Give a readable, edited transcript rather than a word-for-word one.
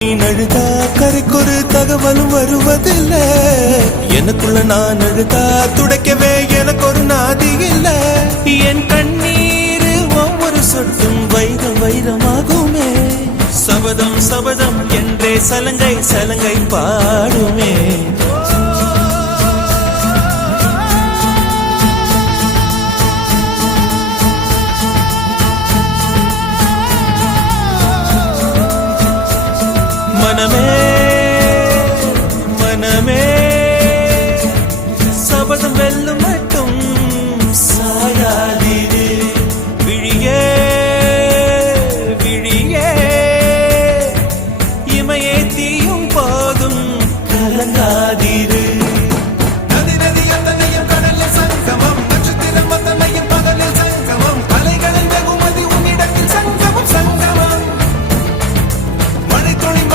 நீ அழுதா கரைக்கொரு தகவலும் வருவதில்லை. எனக்குள்ள நான் அழுதா துடைக்கவே எனக்கு ஒரு நாதி இல்லை. என் கண்ணீர் ஒவ்வொரு சொட்டும் வைரம் வைரமாகுமே. சபதம் சபதம் என்றே சலங்கை சலங்கை பாடுமே. மனமே மனமே சபதம் வெல்லும் மட்டும் சாயாதீரு. விழியே விழியே இமையே தீ